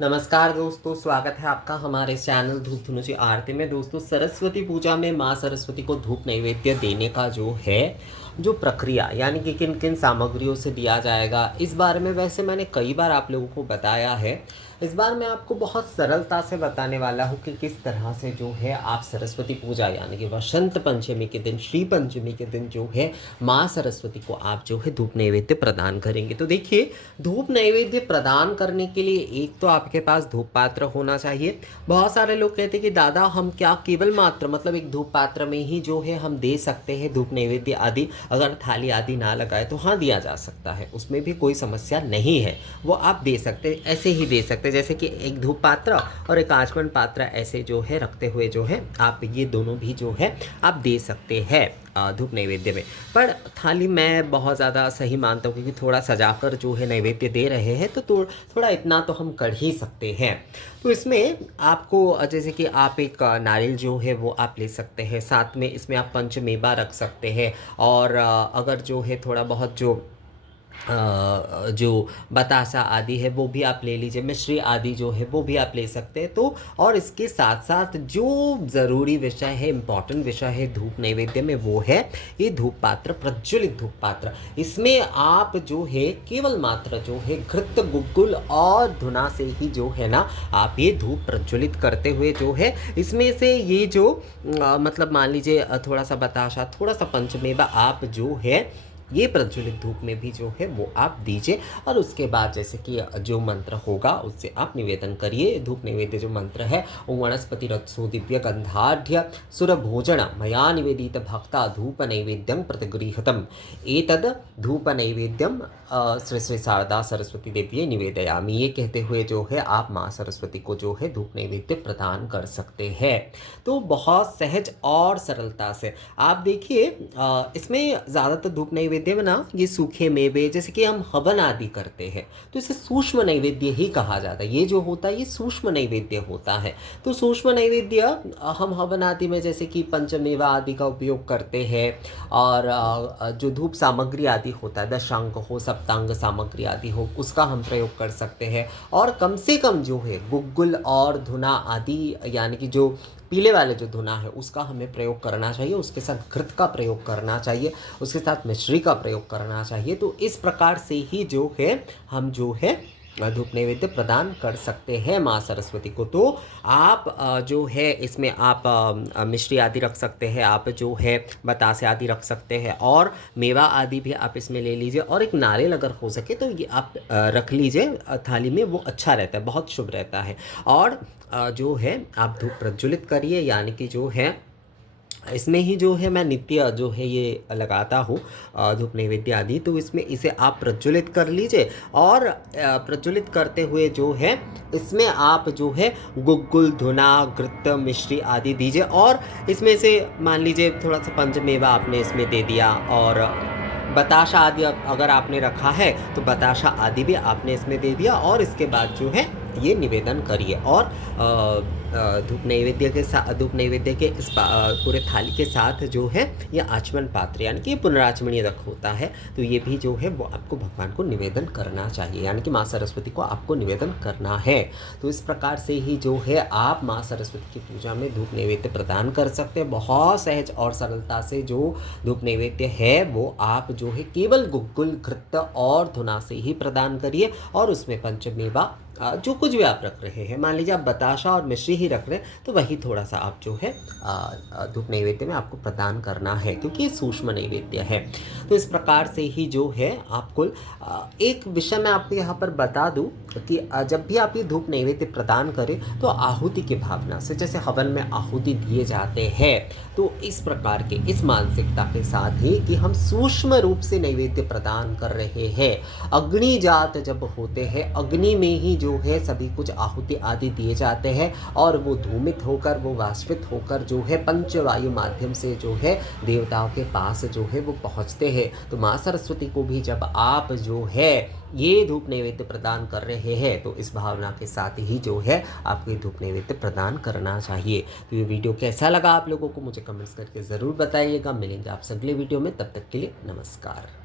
नमस्कार दोस्तों, स्वागत है आपका हमारे चैनल धूप धुनुची आरती में। दोस्तों, सरस्वती पूजा में माँ सरस्वती को धूप नैवेद्य देने का जो प्रक्रिया यानी कि किन किन सामग्रियों से दिया जाएगा, इस बारे में वैसे मैंने कई बार आप लोगों को बताया है। इस बार मैं आपको बहुत सरलता से बताने वाला हूँ कि किस तरह से आप सरस्वती पूजा यानी कि वसंत पंचमी के दिन, श्री पंचमी के दिन माँ सरस्वती को आप धूप नैवेद्य प्रदान करेंगे। तो देखिए, धूप नैवेद्य प्रदान करने के लिए एक तो आपके पास धूप पात्र होना चाहिए। बहुत सारे लोग कहते हैं कि दादा हम क्या केवल मात्र मतलब एक धूप पात्र में ही हम दे सकते हैं धूप नैवेद्य आदि, अगर थाली आदि ना लगाए तो हाँ दिया जा सकता है, उसमें भी कोई समस्या नहीं है। वो आप दे सकते हैं, ऐसे ही दे सकते हैं जैसे कि एक धूप पात्र और एक आचमन पात्र ऐसे रखते हुए आप ये दोनों भी आप दे सकते हैं धूप नैवेद्य में। पर थाली मैं बहुत ज़्यादा सही मानता हूँ, क्योंकि थोड़ा सजाकर नैवेद्य दे रहे हैं तो थोड़ा इतना तो हम कर ही सकते हैं। तो इसमें आपको जैसे कि आप एक नारियल वो आप ले सकते हैं, साथ में इसमें आप पंचमेवा रख सकते हैं। और अगर थोड़ा बहुत जो बतासा आदि है वो भी आप ले लीजिए, मिश्री आदि वो भी आप ले सकते हैं। तो और इसके साथ साथ जो ज़रूरी विषय है, इम्पॉर्टेंट विषय है धूप नैवेद्य में, वो है ये धूप पात्र, प्रज्वलित धूप पात्र। इसमें आप केवल मात्र घृत गुग्गुल और धुना से ही ना आप ये धूप प्रज्वलित करते हुए इसमें से ये मतलब मान लीजिए थोड़ा सा बताशा, थोड़ा सा पंचमेवा आप ये प्रज्वलित धूप में भी वो आप दीजिए। और उसके बाद जैसे कि जो मंत्र होगा उससे आप निवेदन करिए। धूप नैवेद्य जो मंत्र है, ओम वनस्पति रत्सो दिव्य गंधाढ़ सुर भोजन मया निवेदित भक्ता धूप नैवेद्यम प्रतिगृहतम एतद धूप नैवेद्यम श्री श्री शारदा सरस्वती देवी निवेदयामी। ये कहते हुए आप माँ सरस्वती को धूप नैवेद्य प्रदान कर सकते हैं। तो बहुत सहज और सरलता से आप देखिए, इसमें ज़्यादातर धूप नैवेद्य में ना ये सूखे मेवे जैसे कि हम हवन आदि करते हैं तो इसे सूक्ष्म नैवेद्य ही कहा जाता है। ये जो होता है ये सूक्ष्म नैवेद्य होता है। तो सूक्ष्म नैवेद्य हम हवन आदि में जैसे कि पंचमेवा आदि का उपयोग करते हैं। और जो धूप सामग्री आदि होता है, दशांग हो, सप्तांग सामग्री आदि हो, उसका हम प्रयोग कर सकते हैं। और कम से कम गुग्गुल और धुना आदि यानी कि जो पीले वाले जो धुना है उसका हमें प्रयोग करना चाहिए। उसके साथ घृत का प्रयोग करना चाहिए, उसके साथ मिश्री का प्रयोग करना चाहिए। तो इस प्रकार से ही हम धूप नैवेद्य प्रदान कर सकते हैं माँ सरस्वती को। तो आप इसमें आप मिश्री आदि रख सकते हैं, आप बतासे आदि रख सकते हैं, और मेवा आदि भी आप इसमें ले लीजिए। और एक नारियल अगर हो सके तो ये आप रख लीजिए थाली में, वो अच्छा रहता है, बहुत शुभ रहता है। और आप धूप प्रज्वलित करिए, यानी कि इसमें ही मैं नित्य ये लगाता हूँ धूप नैवेद्य आदि। तो इसमें इसे आप प्रज्वलित कर लीजिए। और प्रज्वलित करते हुए इसमें आप गुग्गुल, धुना, घृत, मिश्री आदि दीजिए। और इसमें से मान लीजिए थोड़ा सा पंचमेवा आपने इसमें दे दिया, और बताशा आदि अगर आपने रखा है तो बताशा आदि भी आपने इसमें दे दिया। और इसके बाद ये निवेदन करिए। और धूप नैवेद्य के इस पूरे थाली के साथ ये आचमन पात्र यानी कि पुनराचमनीय रख होता है, तो ये भी वो आपको भगवान को निवेदन करना चाहिए, यानी कि माँ सरस्वती को आपको निवेदन करना है। तो इस प्रकार से ही आप माँ सरस्वती की पूजा में धूप नैवेद्य प्रदान कर सकते हैं। बहुत सहज और सरलता से धूप नैवेद्य है वो आप केवल गुग्गुल, घृत और धुना से ही प्रदान करिए। और उसमें पंचमेवा जो कुछ भी आप रख रहे हैं, मान लीजिए आप बताशा और मिश्री ही रख रहे हैं, तो वही थोड़ा सा आप धूप नैवेद्य में आपको प्रदान करना है, क्योंकि ये सूक्ष्म नैवेद्य है। तो इस प्रकार से ही आपको एक विषय मैं आपको यहाँ पर बता दूँ कि जब भी आप ये धूप नैवेद्य प्रदान करें तो आहुति की भावना से, जैसे हवन में आहुति दिए जाते हैं, तो इस प्रकार के इस मानसिकता के साथ ही कि हम सूक्ष्म रूप से नैवेद्य प्रदान कर रहे हैं। अग्नि जात जब होते हैं, अग्नि में ही सभी कुछ आहुति आदि दिए जाते हैं, और वो धूमित होकर, वो वाष्पित होकर पंचवायु माध्यम से देवताओं के पास वो पहुंचते हैं। तो माँ सरस्वती को भी जब आप ये धूप नैवेद्य प्रदान कर रहे हैं तो इस भावना के साथ ही आपको ये धूप नैवेद्य प्रदान करना चाहिए। तो ये वीडियो कैसा लगा आप लोगों को मुझे कमेंट्स करके ज़रूर बताइएगा। मिलेंगे आपसे अगले वीडियो में, तब तक के लिए नमस्कार।